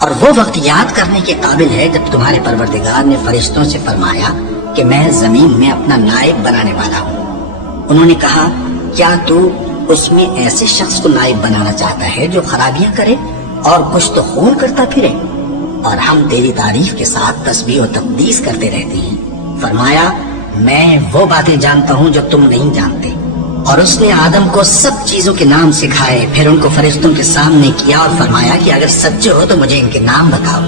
اور وہ وقت یاد کرنے کے قابل ہے جب تمہارے پروردگار نے فرشتوں سے فرمایا کہ میں زمین میں اپنا نائب بنانے والا ہوں۔ انہوں نے کہا کیا تو اس میں ایسے شخص کو نائب بنانا چاہتا ہے جو خرابیاں کرے اور کچھ تو خون کرتا پھرے؟ اور ہم تیری تعریف کے ساتھ تسبیح و تقدیس کرتے رہتے ہیں۔ فرمایا میں وہ باتیں جانتا ہوں جو تم نہیں جانتے۔ اور اس نے آدم کو سب چیزوں کے نام سکھائے، پھر ان کو فرشتوں کے سامنے کیا اور فرمایا کہ اگر سچے ہو تو مجھے ان کے نام بتاؤ۔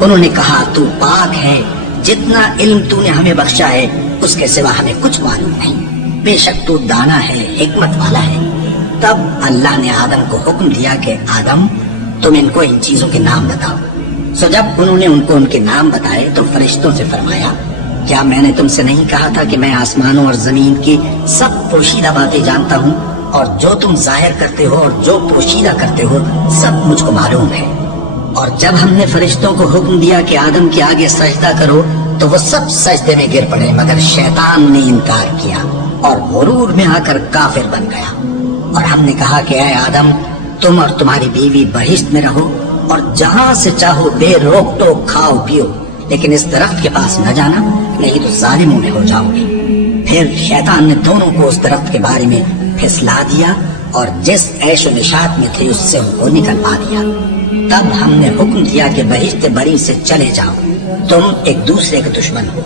انہوں نے کہا تو پاک ہے، جتنا علم تو نے ہمیں بخشا ہے اس کے سوا ہمیں کچھ معلوم نہیں، بے شک تو دانا ہے، حکمت والا ہے۔ تب اللہ نے آدم کو حکم دیا کہ آدم تم ان کو ان چیزوں کے نام بتاؤ۔ سو جب انہوں نے ان کو ان کے نام بتائے تو فرشتوں سے فرمایا کیا میں نے تم سے نہیں کہا تھا کہ میں آسمانوں اور زمین کی سب پوشیدہ باتیں جانتا ہوں، اور جو تم ظاہر کرتے ہو اور جو پوشیدہ کرتے ہو سب مجھ کو معلوم ہے۔ اور جب ہم نے فرشتوں کو حکم دیا کہ آدم کے آگے سجدہ کرو تو وہ سب سجدے میں گر پڑے، مگر شیطان نے انکار کیا اور غرور میں آ کر کافر بن گیا۔ اور ہم نے کہا کہ اے آدم تم اور تمہاری بیوی بہشت میں رہو اور جہاں سے چاہو بے روک ٹوک کھاؤ پیو، لیکن اس درخت کے پاس نہ جانا، نہیں تو ظالموں میں ہو جاؤ گے۔ پھر شیطان نے دونوں کو اس درخت کے بارے میں پھسلا دیا اور جس عیش و نشاط میں تھے اس سے ان کو نکلوا دیا۔ تب ہم نے حکم دیا کہ بہشت بری سے چلے جاؤ، تم ایک دوسرے کے دشمن ہو،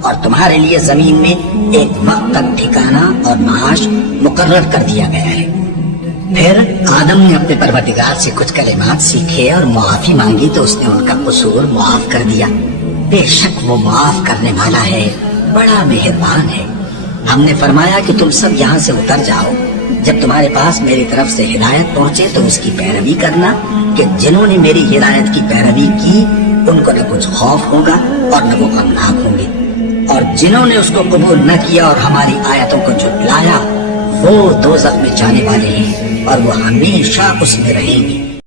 اور تمہارے لیے زمین میں ایک وقت تک ٹھکانہ اور معاش مقرر کر دیا گیا ہے۔ پھر آدم نے اپنے پروردگار سے کچھ کلمات سیکھے اور معافی مانگی تو اس نے ان کا قصور معاف کر دیا۔ بے شک وہ معاف کرنے والا ہے، بڑا مہربان ہے۔ ہم نے فرمایا کہ تم سب یہاں سے اتر جاؤ، جب تمہارے پاس میری طرف سے ہدایت پہنچے تو اس کی پیروی کرنا، کہ جنہوں نے میری ہدایت کی پیروی کی ان کو نہ کچھ خوف ہوگا اور نہ وہ غمناک ہوں گے، اور جنہوں نے اس کو قبول نہ کیا اور ہماری آیتوں کو جھٹلایا وہ دوزخ میں جانے والے ہیں اور وہ ہمیشہ اس میں رہیں گے۔